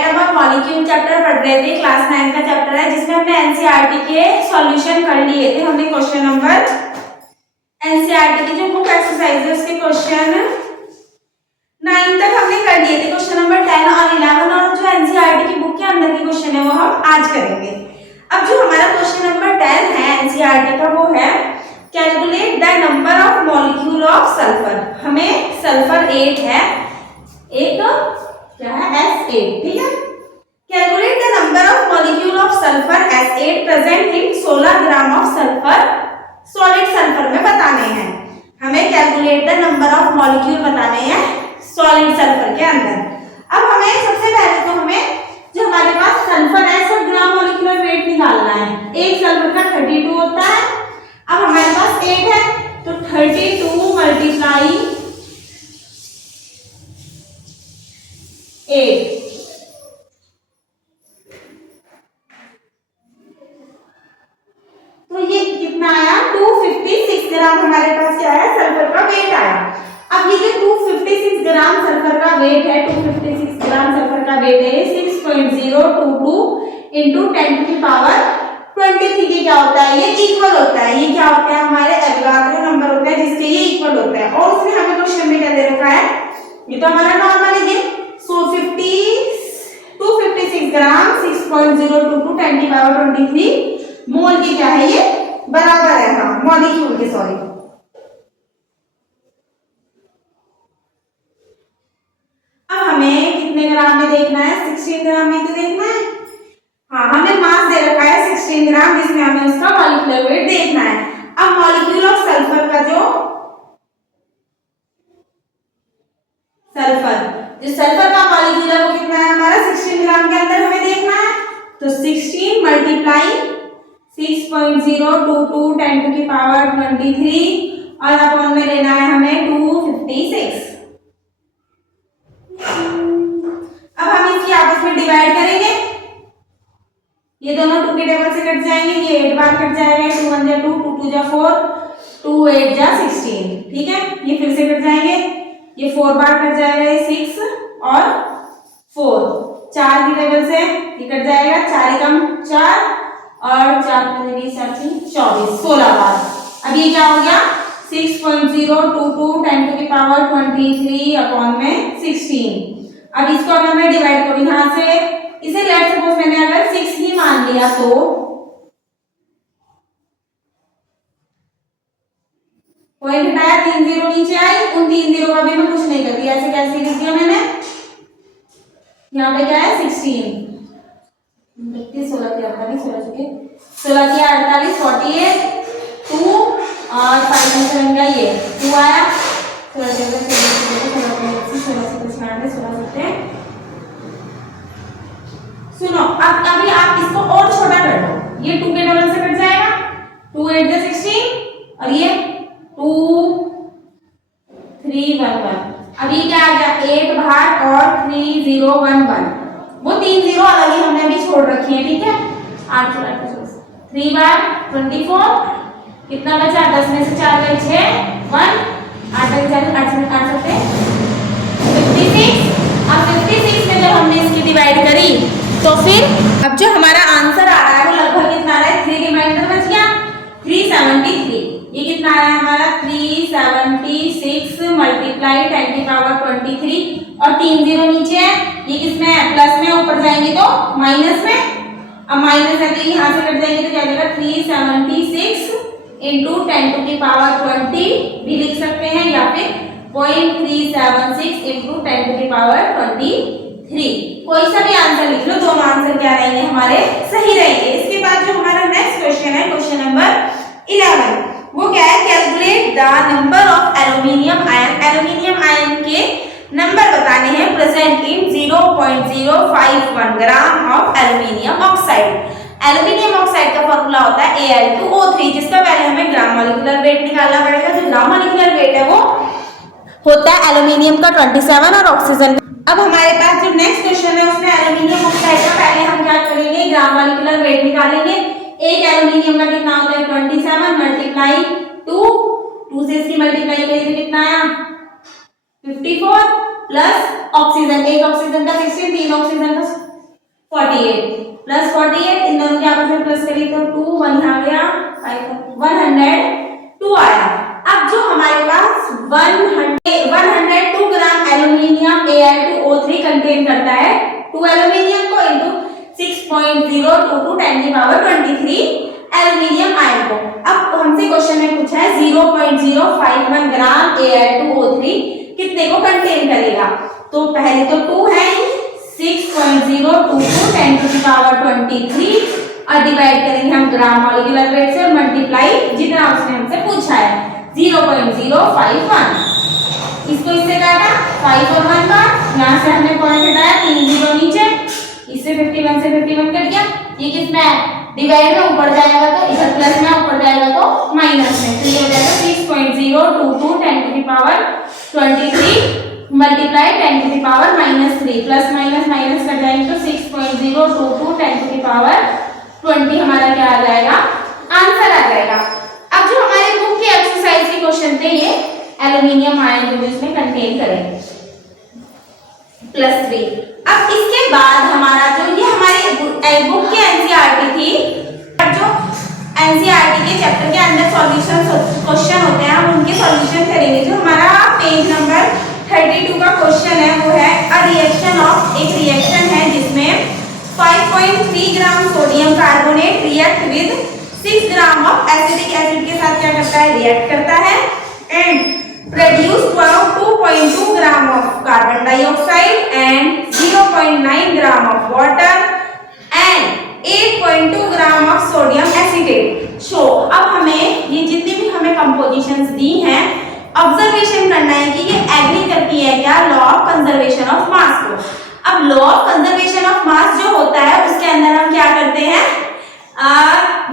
Atom और molecule chapter पढ़ रहे थे, क्लास 9 का चैप्टर है जिसमें हमने एनसीईआरटी के सॉल्यूशन कर लिए थे। हमने क्वेश्चन नंबर एनसीईआरटी की जो बुक एक्सरसाइज है उसके क्वेश्चन 9 तक हमने कर लिए थे। क्वेश्चन नंबर 10 और 11 और जो एनसीईआरटी की बुक के अंदर के क्वेश्चन है वो हम आज करेंगे। अब जो हमारा क्वेश्चन नंबर 10 है एनसीईआरटी का वो है calculate the number of molecule of sulphur. हमें सल्फर 8 है, एक क्या है S8, ठीक है। Calculate the number of molecule of sulphur S8 present in 16 gram of sulphur solid sulphur में बताने हैं। हमें calculate the number of molecule बताने हैं सॉलिड सल्फर के अंदर। अब हमें सबसे पहले तो हमें जो हमारे पास सल्फर है सब ग्राम मॉलिक्यूलर वेट निकालना है। एक सल्फर का 32 होता है। अब हमारे पास 8 है तो 32 मल्टीप्लाई 8, तो ये कितना आया 256 ग्राम हमारे पास क्या है सल्फर का वेट आया। अब ये जो 256 ग्राम सल्फर का वेट है 256 ग्राम सल्फर का वेट है 6.022 इंटू 10 की पावर 23 के क्या होता है ये इक्वल होता है। ये क्या होता है हमारे एवोगाड्रो नंबर होता है जिसके ये इक्वल होता है। और उसने हमें क्वेश्चन में क्या दे रखा है ये तो हमारा नॉर्मल है। सो 256 ग्राम 6.022 10 की पावर 23 मोल की क्या है ये बराबर है, हाँ मॉलिक्यूल के, सॉरी। अब हमें कितने ग्राम में देखना है 16 ग्राम में तो देखना है। हाँ हमें मास दे रखा है 16 ग्राम जिसमें हमें उसका मॉलिक्यूलर वेट देखना है। अब मॉलिक्यूल ऑफ सल्फर का जो सल्फर का मॉलिक्यूल है वो कितना है हमारा 16 ग्राम के अंदर हमें देखना है। तो 16 मल्टीप्लाई 6.022 10 टू की पावर 23 और अपॉन में लेना है हमें 256। अब हम इसकी आपस में डिवाइड करेंगे। ये दोनों 2 के टेबल से कट जाएंगे, ये 8 बार कट जाएगा, 2 1 जा 2 2 2 जा 4 2 8 जा 16, ठीक है। ये फिर से कट जाएंगे, ये 4 बार कट जाएगा, 6 और 4 4 की टेबल से ये कट जाएगा, 4 कम 4 और 4 24 16 बार। अब ये क्या हो गया 6.022 10 टू की पावर 23 अपॉन में 16। अब इसको अगर मैं डिवाइड करूं यहां से, इसे लेट सपोज मैंने अगर 6 ही मान लिया तो पॉइंट हटाया 3 जीरो नीचे आई, उन 3 जीरो का भी मैं कुछ नहीं करती, ऐसे कैसे लिख दिया मैंने। यहाँ पे क्या है 16 32 16 की 48 16 चुके 16 की 48 48 2 और 5 7 का ये 2 आया 16 सुनो। अब अभी आप इसको और छोटा कर दो, ये 2 के डबल से कट जाएगा, 2 8 जा 16 और ये 2 3 1 1। अभी क्या आ गया 8 भाग और 3 0 1 1, वो 3 जीरो अलग ही हमने अभी छोड़ रखी है, ठीक है। 8 3 बार 24 कितना बचा 10 में से 4 गए 6 1 8 में 4 8 में 8 सकते 56। अब 56 में जब हमने इसकी डिवाइड करी तो फिर अब जो हमारा आंसर आ रहा है वो लगभग कितना आ रहा है 3 रिमाइंडर बच गया 373। ये कितना आया हमारा 376 मल्टीप्लाई 10 की पावर 23 और 3 जीरो नीचे है, ये किसमें है प्लस में, ऊपर जाएंगे तो माइनस में। अब माइनस है तो यहाँ से कट जाएंगे तो क्या जाएगा 376 इंटू 10 टू की पावर 20 भी लिख सकते हैं या फिर 0.376 इंटू 10 टू की पावर 23। कोई सा भी आंसर लिख लो, दोनों आंसर क्या रहेंगे हमारे सही रहेंगे। इसके बाद जो हमारा नेक्स्ट क्वेश्चन है क्वेश्चन नंबर 11, वो क्या है calculate the number of aluminium ion. Aluminium ion के नंबर बताने हैं present in 0.051 gram of aluminium oxide. Aluminium oxide का फॉर्मूला होता है Al2O3 जिसका पहले हमें ग्राम मॉलिक्यूलर वेट निकालना पड़ेगा। जो ग्राम मॉलिक्यूलर वेट है वो होता है एल्यूमिनियम का 27 और ऑक्सीजन। अब हमारे पास जो नेक्स्ट क्वेश्चन है उसमें एल्यूमिनियम ऑक्साइड का पहले हम क्या करेंगे ग्राम मॉलिक्यूलर वेट निकालेंगे। एक एल्यूमिनियम का कितना होता है 27 मल्टीप्लाई 2 से इसकी मल्टीप्लाई करें तो कितना आया 54 प्लस ऑक्सीजन, एक ऑक्सीजन का 16 तीन ऑक्सीजन का 48 प्लस 48 इन दोनों के आपस में प्लस करी तो 2 1 आ गया 102 आया। अब जो हमारे पास 102 ग्राम एल्यूमिनियम Al2O3 कंटेन करता है 2 एल्यूमिनियम को इनटू 6.022 10 की पावर 23 एल्यूमिनियम आयन को। अब हमसे क्वेश्चन में पूछा है 0.051 ग्राम Al2O3 कितने को कंटेन करेगा। तो पहले तो 2 है 6.022 10 टू द पावर 23 और डिवाइड करेंगे हम ग्राम मॉलिक्यूलर वेट से और मल्टीप्लाई जितना उसने हमसे पूछा है 0.051। इसको इससे काटा 5 और 1 का यहाँ से हमने पॉइंट हटाया 3 जीरो नीचे इससे 51 से 51 कट गया। ये किसमें है डिवाइड में ऊपर जाएगा तो इधर प्लस में ऊपर जाएगा तो माइनस में। तो ये हो जाएगा 6.022 10 to the power 23 multiply 10 to the power -3 plus minus minus cut जाएंगे तो 6.022 10 टू द पावर 20 हमारा क्या आ जाएगा आंसर आ जाएगा। अब जो हमारे बुक के एक्सरसाइज के क्वेश्चन थे ये एल्यूमिनियम आयन को इसमें कंटेन करेंगे +3। अब इसके बाद हमारा जो ये हमारे बुक की एनसीईआरटी थी जो एनसीईआरटी के चैप्टर के अंदर सॉल्यूशन क्वेश्चन होते हैं हम उनके सॉल्यूशन करेंगे। जो हमारा पेज नंबर 32 का क्वेश्चन है वो है अ रिएक्शन ऑफ एक रिएक्शन है जिसमें 5.3 gram sodium carbonate react with 6 gram of acetic acid के साथ क्या करता है रिएक्ट करता है and produce 2.2 gram of carbon dioxide and 0.9 gram of water and 8.2 gram of sodium acetate. Show अब हमें ये जितनी भी हमें कंपोजिशंस दी हैं ऑब्जर्वेशन करना है कि ये एग्री करती है क्या law of conservation of mass को। अब लॉ ऑफ कंजर्वेशन ऑफ मास जो होता है उसके अंदर हम क्या करते हैं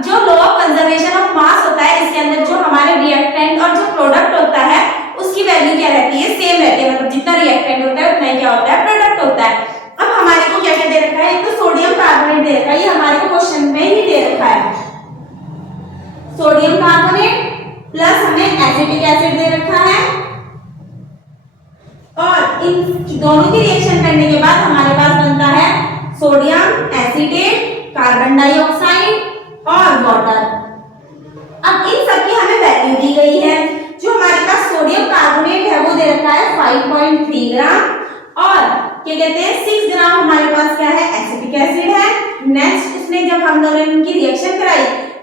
जो लॉ ऑफ कंजर्वेशन ऑफ मास होता है इसके अंदर जो हमारे रिएक्टेंट और जो प्रोडक्ट होता है उसकी वैल्यू क्या रहती है सेम रहती है। मतलब जितना रिएक्टेंट होता है उतना ही क्या होता है प्रोडक्ट होता है। अब हमारे को क्या क्या दे रखा है एक तो सोडियम कार्बोनेट दे रखा है ये हमारे को क्वेश्चन में ही दे रखा है सोडियम कार्बोनेट प्लस हमें एसिटिक एसिड दे रखा है और इन दोनों की रिएक्शन करने के बाद हमारे पास बनता है सोडियम एसिटेट कार्बन डाइऑक्साइड और वाटर। अब इन सब की हमें वैल्यू दी गई है। जो हमारे पास सोडियम कार्बोनेट है वो दे रखा है 5.3 ग्राम और क्या कहते हैं 6 ग्राम हमारे पास क्या है एसिटिक एसिड है। नेक्स्ट उसने जब हम दोनों इनकी रिएक्शन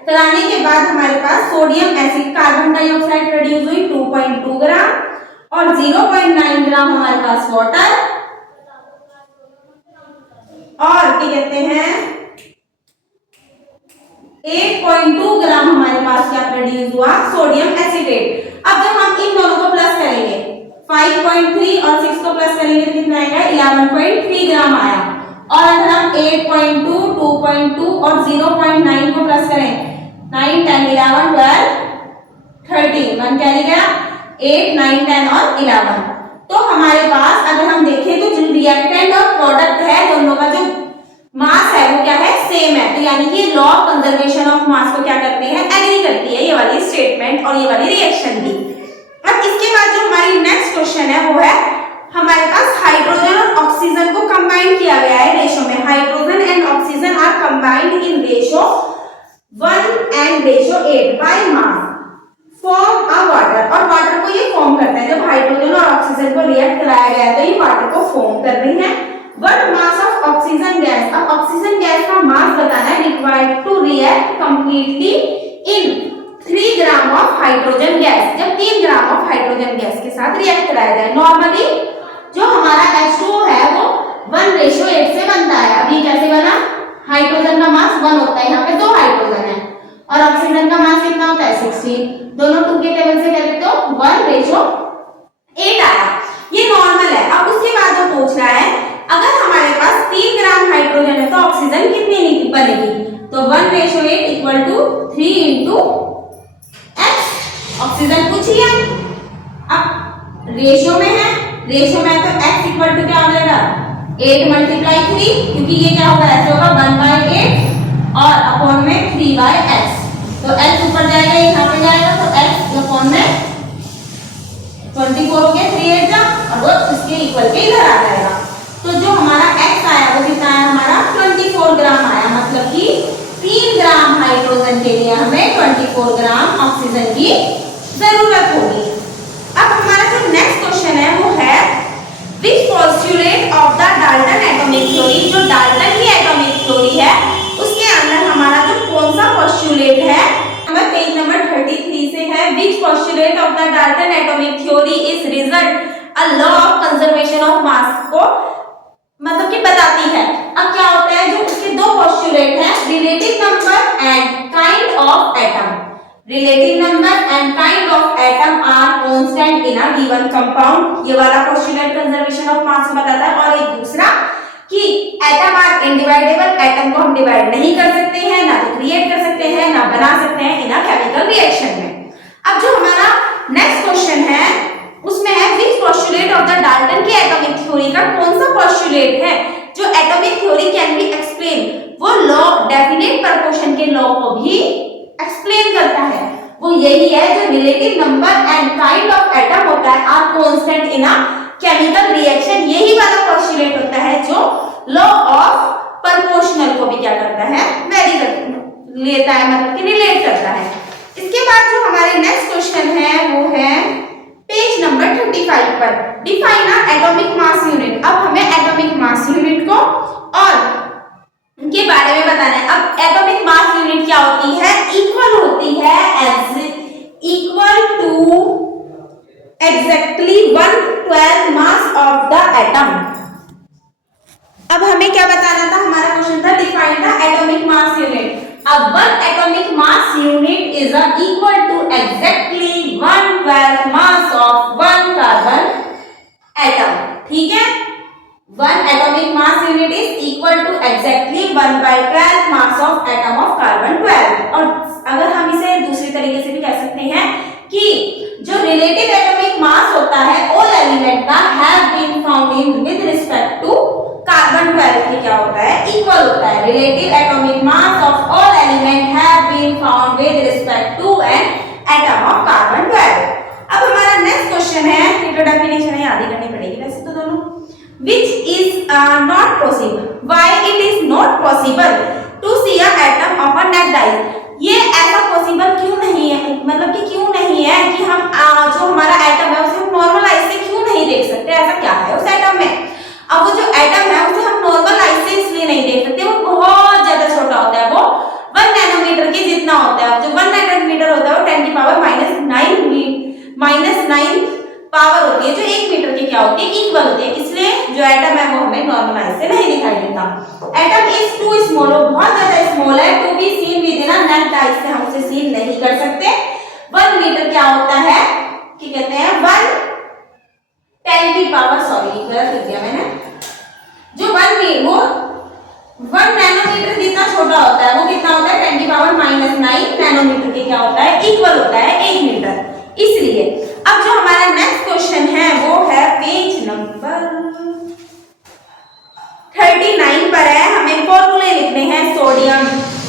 कराने के बाद हमारे पास sodium acid carbon dioxide produce हुई 2.2 ग्राम और 0.9 ग्राम हमारे पास वाटर और क्या कहते हैं 8.2 ग्राम हमारे पास क्या प्रोड्यूस हुआ सोडियम एसिटेट। अब जब हम इन दोनों को प्लस करेंगे 5.3 और 6 को प्लस करेंगे तो कितना आएगा 11.3 ग्राम आया और अगर हम 8.2 2.2 और 0.9 को प्लस करें 9 10 11 12 13 1 कैरी गया 8 9 10 और 11। तो हमारे पास अगर हम देखें तो जो रिएक्टेंट और प्रोडक्ट है दोनों का जो मास है वो क्या है सेम है। तो यानी कि law of conservation of mass को क्या करती है एग्री करती है ये वाली स्टेटमेंट और ये वाली रिएक्शन भी। अब इसके बाद जो हमारी नेक्स्ट क्वेश्चन है वो है हमारे पास हाइड्रोजन और ऑक्सीजन को कंबाइन किया गया है रेशो में। Hydrogen and oxygen are combined in ratio 1 and ratio 8 by mass form a water और वाटर को ये फॉर्म करता है। जब हाइड्रोजन और ऑक्सीजन को रिएक्ट कराया गया तो ये वाटर को फॉर्म कर रही है। What mass of oxygen gas? अब ऑक्सीजन गैस का मास बताना है required to react completely in 3 gram of hydrogen gas. जब 3 ग्राम of हाइड्रोजन गैस के साथ रिएक्ट कराया जाए नॉर्मली जो हमारा H2O है वो 1:8 से बनता है। अभी कैसे बना हाइड्रोजन का मास 1 होता है यहाँ पे 2 हाइड्रोजन है और ऑक्सीजन का मास कितना होता है 16 दोनों 2 के टेबल से कर लेते हो 1:8 आया ये नॉर्मल है। अब उसके बाद वो पूछ रहा है अगर हमारे पास 3 ग्राम हाइड्रोजन है तो ऑक्सीजन कितनी बनेगी तो 1:8 equal to 3 into X oxygen पूछिए। अब रेशियो में है रेशियो में तो x इक्वल टू क्या हो जाएगा 8 मल्टीप्लाई 3 क्योंकि ये क्या होगा ऐसे होगा 1/8 और अपॉन में 3/x तो x ऊपर जाएगा यहाँ पे जाएगा तो x अपॉन में 24 हो गया 3 8 और वो इसके इक्वल के इधर आ जाएगा। तो जो हमारा x आया वो कितना आया हमारा 24 postulate of the Dalton atomic theory, जो डाल्टन की एटॉमिक थ्योरी है उसके अंदर हमारा जो कौन सा पोस्टुलेट है, हमारा पेज नंबर 33 से है। Which postulate of the Dalton atomic theory is result a law of conservation of mass को मतलब कि बताती है। अब क्या होता है, जो उसके दो पोस्टुलेट हैं, relative number and kind of atom. Relative number and kind of atom are constant in a given compound, ये वाला पोस्टुलेट कंजर्वेशन ऑफ मास को बताता है। और एक दूसरा कि एटम आर इनडिवाइडेबल, एटम को हम डिवाइड नहीं कर सकते हैं, ना तो क्रिएट कर सकते हैं, ना बना सकते हैं इन अ केमिकल रिएक्शन में। अब जो हमारा नेक्स्ट क्वेश्चन है उसमें है which postulate of the Dalton की एटॉमिक थ्योरी का कौन सा पोस्टुलेट है जो atomic theory can be explain, वो लॉ डेफिनेट प्रोपोर्शन के लॉ को भी एक्सप्लेन करता है। वो यही है जो relative number and kind of atom होता है are constant in a chemical reaction, यही वाला पोस्टुलेट होता है जो लॉ ऑफ प्रोपोर्शनल को भी क्या करता है, वेरी लेता है, मतलब कि रिलेट करता है। इसके बाद जो हमारे नेक्स्ट क्वेश्चन है वो है पेज नंबर 35 पर, define a atomic mass unit. अब हमें एटॉमिक मास यूनिट को और उनके बारे में बताना है। अब एटॉमिक मास यूनिट क्या होती है, इक्वल होती है as equal to exactly 1/12 mass of the atom. अब हमें क्या बताना था, हमारा क्वेश्चन था define the atomic mass unit. अब 1 atomic mass unit is equal to exactly 1/12 mass of 1 carbon atom, ठीक है। 1 atomic mass unit is equal to exactly 1/12 mass of atom of carbon 12। और अगर हम इसे दूसरी तरीके से भी कह सकते हैं कि जो relative atomic mass होता है all element का have been found in with respect to carbon 12 की क्या होता है, इक्वल होता है। Relative atomic mass of all element have been found with respect to an atom of carbon 12। अब हमारा नेक्स्ट क्वेश्चन है, ये तो डेफिनेशन याद ही करनी पड़ेगी वैसे तो दोनों। Which is not possible, why it is not possible to see a atom of a naked eyes. ये ऐसा पॉसिबल क्यों नहीं है, मतलब कि क्यों नहीं है कि हम जो हमारा एटम है उसे हम नॉर्मल आई से क्यों नहीं देख सकते, ऐसा क्या है उस एटम में। अब वो जो एटम है उसे हम नॉर्मल आई से इसलिए नहीं देख सकते, वो बहुत ज्यादा छोटा होता है, वो 1 नैनोमीटर के जितना होता है। जो 1 नैनोमीटर होता है वो 10 की पावर -9 पावर होती है, जो 1 मीटर की क्या होती है, इक्वल होती है। इसलिए जो एटम है वो हमें नॉर्मल आई से नहीं दिखाई देता। एटम इज टू स्मॉल, वो बहुत ज्यादा स्मॉल है, to be seen with in a naked eyes से हम उसे सीन नहीं कर सकते। 1 मीटर क्या होता है कि कहते हैं 10 की पावर, सॉरी गलत लिख दिया मैंने, जो 1 नैनोमीटर जितना छोटा होता है वो कितना होता है, 10 की पावर -9 नैनोमीटर के क्या होता है, इक्वल होता है 1 मीटर। इसलिए अब जो हमारा नेक्स्ट क्वेश्चन है वो है पेज नंबर 39 पर है। हमें फॉर्मूले लिखने हैं सोडियम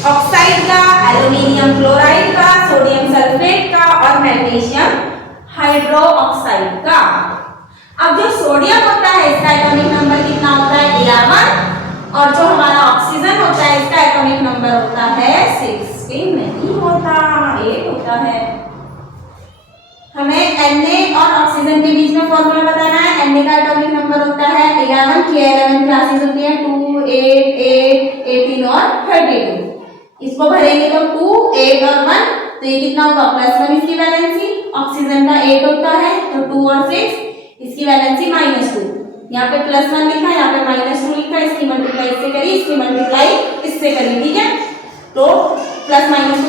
ऑक्साइड का, एल्यूमिनियम क्लोराइड का, सोडियम सल्फेट का और मैग्नीशियम हाइड्रोक्साइड का। अब जो सोडियम होता है इसका एटॉमिक नंबर कितना होता है, 11, और जो हमारा ऑक्सीजन होता है इसका एटॉमिक नंबर होता है 16 नहीं होता, 8 होता है। हमें Na और ऑक्सीजन के बीच में फॉर्मूला बताना है। Na का एटॉमिक नंबर होता है 11 की 11 क्लासेस होती है 2, 8, 8, 18 और 32। इसको भरेंगे तो 2, 8 और 1, तो ये कितना होगा +1 इसकी वैलेंसी। ऑक्सीजन का 8 होता है तो 2 और 6, इसकी वैलेंसी -2। यहाँ पे +1 लिखा है, यहाँ पे -2 लिखा है, इसकी मल्टीप्लाई इससे करी, इसकी मल्टीप्लाई इससे करी, ठीक है। तो +-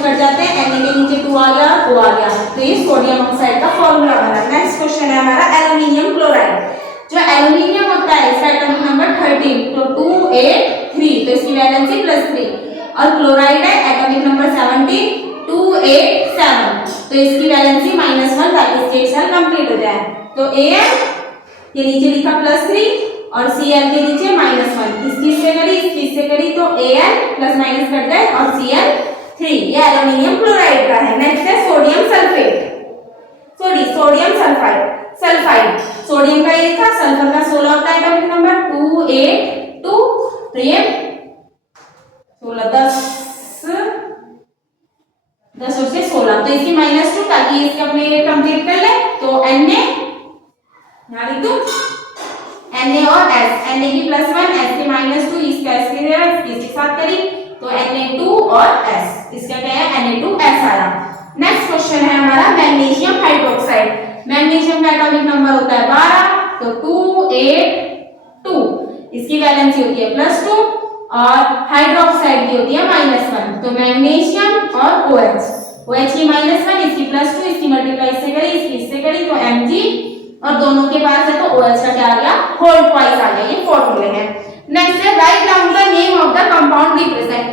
कट जाते हैं, Na के नीचे 2 आ गया, 2 आ गया, तो ये सोडियम ऑक्साइड का फॉर्मूला बना। नेक्स्ट क्वेश्चन है हमारा एल्यूमिनियम क्लोराइड। जो एल्यूमिनियम होता है इसका एटॉमिक नंबर 13, तो 2, 8, 3, तो इसकी वैलेंसी +3। और क्लोराइड है एटॉमिक नंबर 17, 2, 8, 7, तो इसकी वैलेंसी -1 ताकि इसके एक सेल कंप्लीट हो जाए। तो Al ये नीचे लिखा +3 और Cl के नीचे -1, इसकी इससे करी, इसकी इससे करी, तो Al +- कट गए और Cl3, ये एल्यूमिनियम क्लोराइड का है। नेक्स्ट है sodium sulphate, sodium sulphide. Sodium का ये था, सल्फर का 16 होता है एटॉमिक नंबर 2, 8, 2, तो ये 16 10 और से 16, तो इसकी -2 ताकि इसके अपने कंप्लीट कर ले। तो Na यहाँ लिख दूं, Na और S, Na की +1 S की -2, इसका S की 0, इसके साथ करी तो Na2 और S, इसका क्या है Na2S आया। नेक्स्ट क्वेश्चन है हमारा मैग्नीशियम हाइड्रोक्साइड। मैग्नीशियम का एटॉमिक नंबर होता है 12, तो 2 8 2, इसकी वैलेंसी होती है +2 और हाइड्रोक्साइड की होती है -1, तो मैग्नीशियम और OH, OH की -1, इसकी +2, इसकी मल्टीप्लाई इससे करी, इसकी इससे करी तो Mg, और दोनों के पास है तो OH का क्या आ गया होल ट्वाइस आ गया, ये फॉर्मूले हैं। नेक्स्ट है write down the name of the compound represent.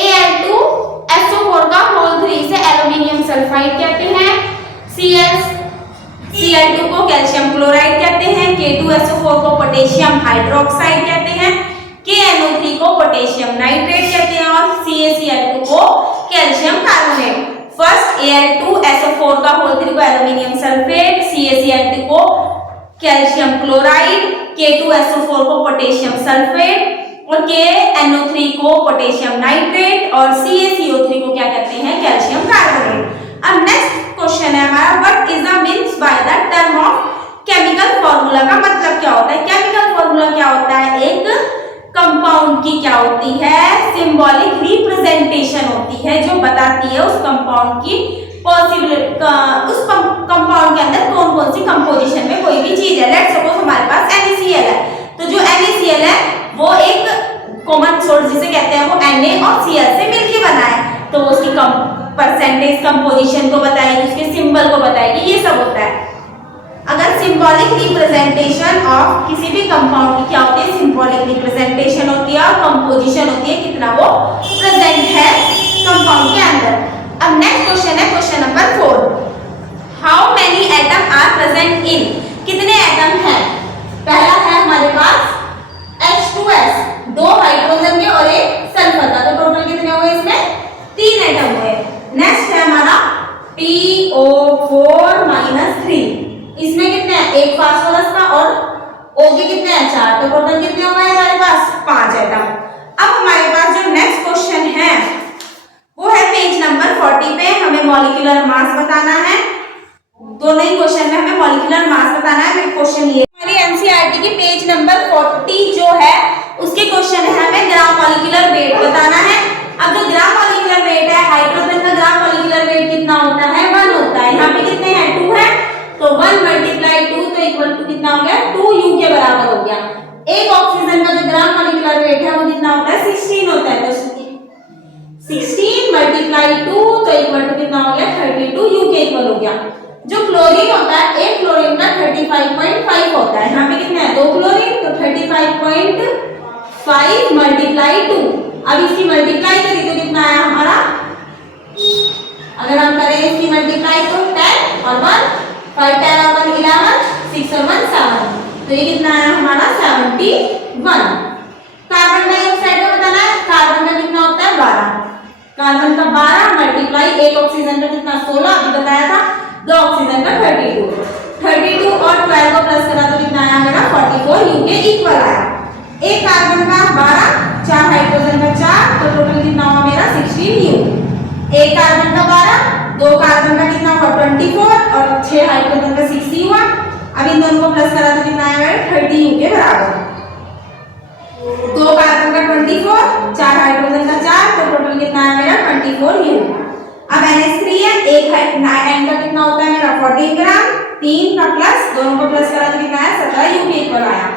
Al2SO4 का होल 3 से एल्युमिनियम सल्फाइड कहते हैं, Cl2 को कैल्शियम क्लोराइड कहते हैं, K2SO4 को पोटेशियम हाइड्रोक्साइड कहते हैं, KNO3 को पोटेशियम नाइट्रेट कहते हैं और CaCl2 को कैल्शियम कार्बोनेट। फर्स्ट Al2SO4 का होल 3 को एल्युमिनियम सल्फेट, CaCl2 को कैल्शियम क्लोराइड, K2SO4 को पोटेशियम सल्फेट और KNO3 को पोटेशियम नाइट्रेट और CaCO3 को क्या कहते हैं कैल्शियम कार्बोनेट। अब नेक्स्ट क्वेश्चन है हमारा what is the means by the term of chemical formula, का मतलब क्या होता है। केमिकल फॉर्मूला क्या होता है, एक कंपाउंड की क्या होती है सिंबॉलिक रिप्रेजेंटेशन होती है जो बताती है उस कंपाउंड की पॉसिबल, उस कंपाउंड के अंदर कौन कौन सी कंपोजिशन में कोई भी चीज है। लेट्स सपोज हमारे पास NaCl है, तो जो NaCl है वो एक कॉमन सोर्स जिसे कहते हैं वो Na और Cl से मिलकर बना है, तो उसकी परसेंटेज कंपोजिशन को बताएगी, उसके सिंबल को बताएगी, ये सब होता है। अगर सिंबॉलिक रिप्रेजेंटेशन ऑफ किसी भी कंपाउंड की क्या होती है सिंबॉलिक रिप्रेजेंटेशन होती है और कंपोजिशन होती है कितना वो प्रेजेंट है कंपाउंड के अंदर। अब नेक्स्ट क्वेश्चन है question number 4, how many atom are present in, कितने एटम हैं। पहला है हमारे पास H2S, 2 हाइड्रोजन के और एक सल्फर का, तो टोटल कितने हुए इसमें 3 एटम हुए। नेक्स्ट है हमारा PO4 -3, इसमें कितने हैं एक फास्फोरस का और O के कितने हैं 4, तो टोटल कितने हो गए हमारे पास 5 एटम। अब हमारे पास जो नेक्स्ट क्वेश्चन है वो है पेज नंबर 40 पे, हमें मॉलिक्यूलर मास बताना है। दोनों ही क्वेश्चन में हमें मॉलिक्यूलर मास बताना है। मेरे क्वेश्चन ये हमारी एनसीईआरटी की पेज नंबर 40 जो है उसके क्वेश्चन है हमें ग्राम मॉलिक्यूलर वेट बताना है। अब जो ग्राम मॉलिक्यूलर वेट है हाइड्रोजन का ग्राम मॉलिक्यूलर वेट कितना होता है 1 होता है, यहाँ पे कितने हैं 2 है, तो 1 × 2 तो इक्वल टू कितना हो गया 2U के बराबर हो गया। एक ऑक्सीजन का जो ग्राम मॉलिक्यूलर वेट है वो कितना होता है 16 होता है, तो 16 × 2 तो इक्वल टू कितना हो गया 32U के इक्वल हो गया। जो क्लोरीन होता है एक क्लोरीन का 35.5 होता है, यहाँ पे कितने हैं 2 क्लोरीन, तो 35.5 × 2। अब इसकी मल्टीप्लाई करें तो कितना आया हमारा, अगर हम करें इसकी मल्टीप्लाई तो 10 और 1, 5 10 और 1 11, 6 और 1 7, तो ये कितना आया हमारा 71। कार्बन डाइऑक्साइड का बताना है, कार्बन का कितना होता है 12, कार्बन का 12 मल्टीप्लाई एक ऑक्सीजन का कितना 16 अभी बताया था, 2 ऑक्सीजन का 32 और 12 को प्लस करा तो कितना आया मेरा 44U के इक्वल आया। एक कार्बन का 12, 4 हाइड्रोजन का 4, तो टोटल कितना हुआ मेरा 16U। एक कार्बन का 12, 2 कार्बन का कितना हुआ 24 और 6 हाइड्रोजन का 60 हुआ। अब इन दोनों को प्लस करा तो कितना आया मेरा 30U के बराबर। 2 कार्बन का 24, 4 हाइड्रोजन का 4, तो टोटल कितना आया मेरा 24U। अब NH3 है, एक N का कितना होता है मेरा 14 ग्राम, 3 का प्लस दोनों को प्लस करा तो कितना आया 17U के इक्वल आया।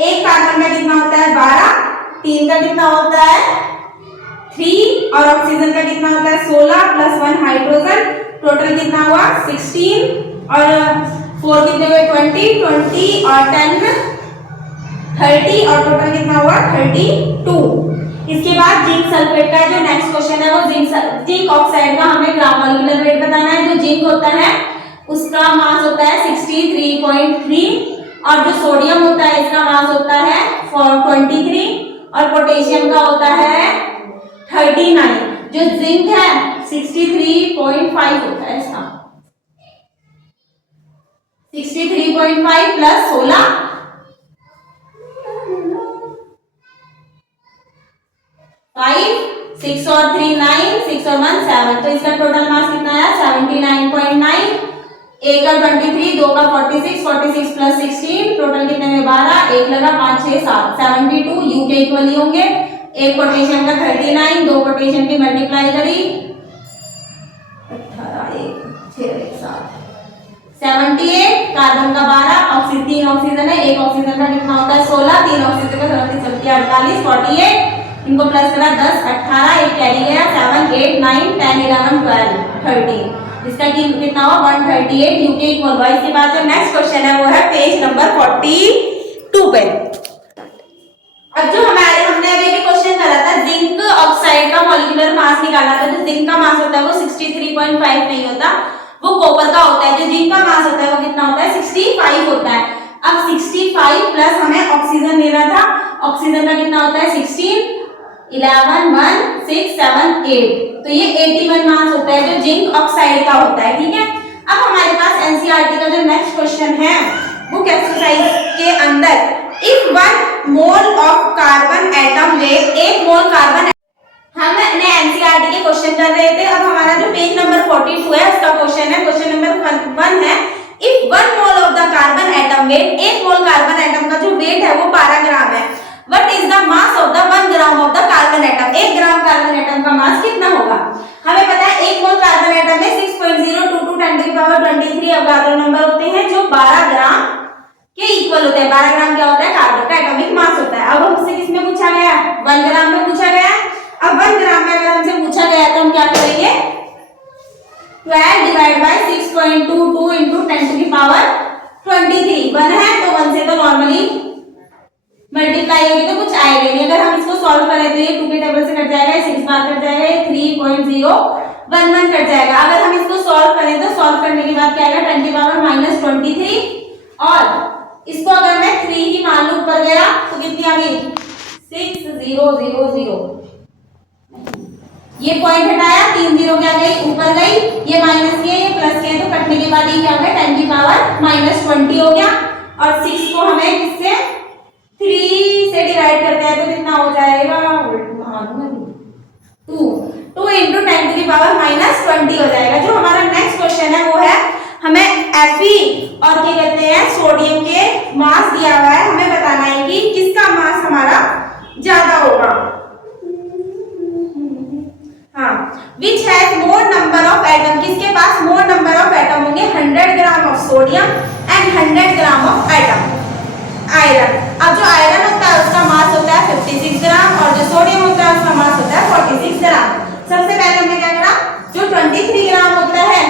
एक कार्बन का कितना होता है 12, 3 का कितना होता है 3 और ऑक्सीजन का कितना होता है 16 प्लस 1 हाइड्रोजन, टोटल कितना हुआ 16 और 4 कितने हुए 20 और 10 30 और टोटल कितना हुआ 32। इसके बाद जिंक सल्फेट का जो नेक्स्ट क्वेश्चन है वो जिंक ऑक्साइड का हमें ग्राम मॉलिक्यूलर वेट बताना है। जो जिंक होता है उसका मास होता है 63.3 और जो सोडियम होता है इसका मास होता है 23 और पोटेशियम का होता है 39। जो जिंक है 63.5 होता है, इसका 63.5 प्लस 16 5 6 और 3 9 6 और 1 7, तो इसका टोटल मास कितना आया 79.9। एक का 23, दो का 46, 46 प्लस 16 टोटल कितने में 12, एक लगा 5 6 7 72 यू के इक्वल ही होंगे। एक पोटेशियम का 39, दो पोटेशियम की मल्टीप्लाई करी 18 1 6 1 7 78, कार्बन का 12, ऑक्सीजन 3 ऑक्सीजन है, एक ऑक्सीजन का कितना होता है 16, 3 ऑक्सीजन का 37 48 48, इनको प्लस करा 10 18, एक कैरी गया 7 8 9 10 11 12 13, इसका कितना हुआ 138 यूके इक्वल हुआ। इसके बाद जो नेक्स्ट क्वेश्चन है वो है पेज नंबर 42 पे। अब जो हमने अभी भी क्वेश्चन करा था जिंक ऑक्साइड का मॉलिक्यूलर मास निकाला था, जो जिंक का मास होता है वो 63.5 नहीं होता, वो कॉपर का होता है। जो जिंक का मास होता है वो कितना होता है 65 होता है। अब 65 प्लस हमें ऑक्सीजन लेना था, ऑक्सीजन का कितना होता है 16 11 1 6 7 8, तो ये 81 मास होता है जो जिंक ऑक्साइड का होता है। ठीक है, अब हमारे पास एनसीईआरटी का जो नेक्स्ट क्वेश्चन है बुक एक्सरसाइज के अंदर if 1 mole of carbon atom weight, एक मोल कार्बन, हमने एनसीईआरटी के क्वेश्चन कर रहे थे। अब हमारा जो पेज नंबर 42 है उसका क्वेश्चन है, क्वेश्चन नंबर 1 है if 1 mole of the carbon atom weight, एक मोल कार्बन एटम का जो वेट है वो 12 ग्राम है, what is the mass of the 1 gram of the carbon atom, 1 gram carbon atom का मास कितना होगा। हमें पता है 1 मोल कार्बन एटम में 6.022 10 की पावर 23 अवोगाड्रो नंबर होते हैं जो 12 ग्राम के इक्वल होते हैं। 12 ग्राम क्या होता है कार्बन का एटॉमिक मास होता है। अब हमसे किसमें पूछा गया है 1 ग्राम में पूछा गया है। अब 1 ग्राम में अगर हमसे पूछा गया तो हम क्या करेंगे 12 डिवाइड बाय 6.22 into 10 की पावर 23, 1 है तो 1 से तो नॉर्मली मल्टीप्लाई होगी तो कुछ आएगा नहीं। अगर हम इसको सॉल्व करें तो ये 2 के टेबल से कट जाएगा, 6 बार कट जाएगा, ये 3.011 कट जाएगा। अगर हम इसको सॉल्व करें तो सॉल्व करने के बाद क्या आएगा 10 की पावर -23, और इसको अगर मैं 3 ही मान लूं ऊपर गया तो कितनी आ गई 6000, ये पॉइंट हटाया 3 जीरो क्या गई ऊपर गई, ये माइनस किया ये प्लस किया तो कटने के बाद ये क्या हो गया 10 की पावर -20 हो गया। और 6 को हमें किससे 3 से डिवाइड करते हैं तो कितना हो जाएगा 2 into 10 की पावर -20 हो जाएगा। जो हमारा नेक्स्ट क्वेश्चन है वो है हमें Fe और क्या कहते हैं सोडियम के मास दिया हुआ है, हमें बताना है कि किसका मास हमारा ज्यादा होगा। हाँ, which has more number of atom, किसके पास more number of atom होंगे 100 gram of sodium and 100 gram of iron. अब जो आयरन होता है उसका मास होता है 56 ग्राम और जो सोडियम होता है उसका मास होता है 46 ग्राम। सबसे पहले हमने क्या करा जो 23 ग्राम होता है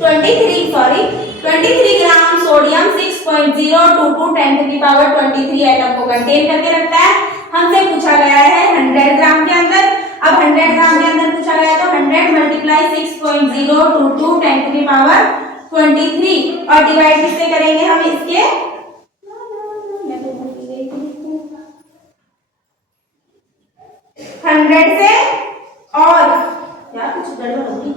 23 ग्राम सोडियम 6.022 10 की पावर 23 एटम को कंटेन करके रखता है। हमसे पूछा गया है 100 ग्राम के अंदर। अब 100 ग्राम के अंदर पूछा गया तो 100 मल्टीप्लाई 6.022 10 की पावर 23 और डिवाइड किससे करेंगे हम इसके 100 से, और यार कुछ गड़बड़ होगी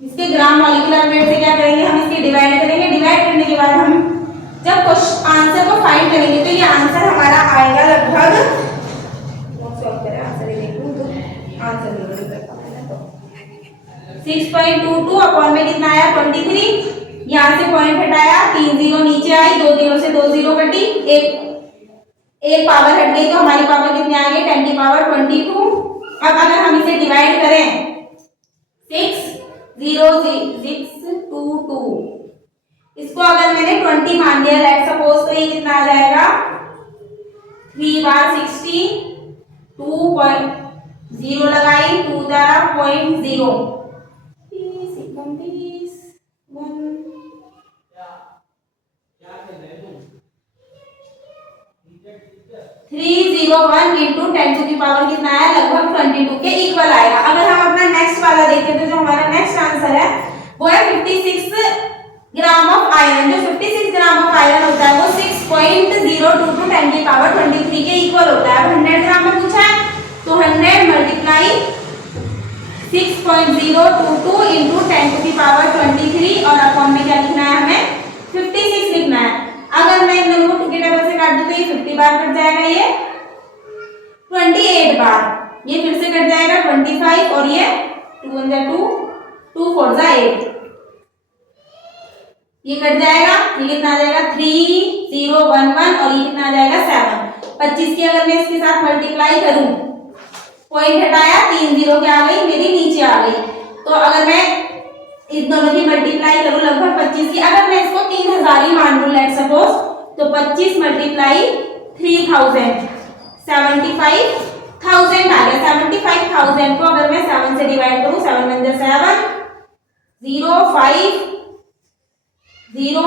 इसके ग्राम मॉलिक्यूलर वेट से क्या करेंगे हम इसके डिवाइड करेंगे। डिवाइड करने के बाद हम जब आंसर को फाइंड करेंगे तो ये आंसर हमारा आएगा लगभग 6.22 अपॉन में कितना आया 23, यहाँ से पॉइंट हटाया 3 जीरो नीचे आई, 2 जीरो से 2 जीरो कटी, एक पावर हट गई तो हमारी पावर कितने आ गई 10 की पावर 22। अब अगर हम इसे डिवाइड करें 60622, इसको अगर मैंने 20 मान लिया लेट्स सपोज तो ये कितना आ जाएगा 3 बार 60 2.0 लगाई 2 द्वारा 0.0 301 into 10 की पावर कितना है लगभग 22 के इक्वल आएगा। अगर हम अपना नेक्स्ट वाला देखें तो जो हमारा नेक्स्ट आंसर है वो है 56 ग्राम ऑफ आयरन। जो 56 ग्राम ऑफ आयरन होता है वो 6.022 10 की पावर 23 के इक्वल होता है। अब 100 ग्राम में पूछा है तो 100 मल्टीप्लाई 6.022 into 10 की पावर 23 और अपॉन में क्या लिखना है हमें 56 लिखना है। अगर मैं इन दोनों को 2 के टेबल से काट दूं तो ये 50 बार कट जाएगा, ये 28 बार, ये फिर से कट जाएगा 25 और ये 2 1 2 2 4 जा 8, ये कट जाएगा, ये कितना आ जाएगा 3 0 1 1 और ये कितना आ जाएगा 7। 25 की अगर मैं इसके साथ मल्टीप्लाई करूं, पॉइंट हटाया 3 0 क्या आ गई मेरी नीचे आ गई। तो अगर मैं इन दोनों की मल्टीप्लाई करूं लगभग 25 की, अगर मैं इसको 3000 ही मान लूं लेट सपोज, तो 25 मल्टीप्लाई 3000 75,000 आ गया। 75,000 को अगर मैं 7 से डिवाइड करूं, 7 1 7 0 5 0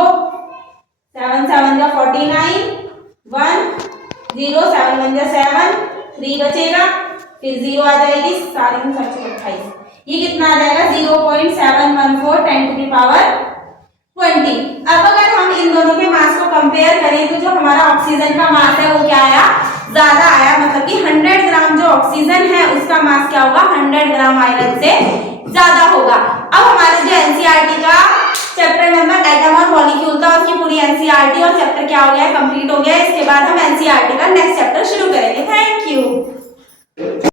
7 7 49 1 0 7 1 7 3 बचेगा, फिर 0 आ जाएगी 7 7 28, ये कितना आ जाएगा 0.714 10 टू द पावर 20। अब अगर हम इन दोनों के मास को कंपेयर करें तो जो हमारा ऑक्सीजन का मास है वो क्या आया, ज्यादा आया, मतलब कि 100 ग्राम जो ऑक्सीजन है उसका मास क्या होगा 100 ग्राम आयरन से ज्यादा होगा। अब हमारे जो एनसीईआरटी का चैप्टर नंबर एटम और मॉलिक्यूल था उसकी पूरी एनसीईआरटी और चैप्टर क्या हो गया, कंप्लीट हो गया। इसके बाद हम एनसीईआरटी का नेक्स्ट चैप्टर शुरू करेंगे। Thank you.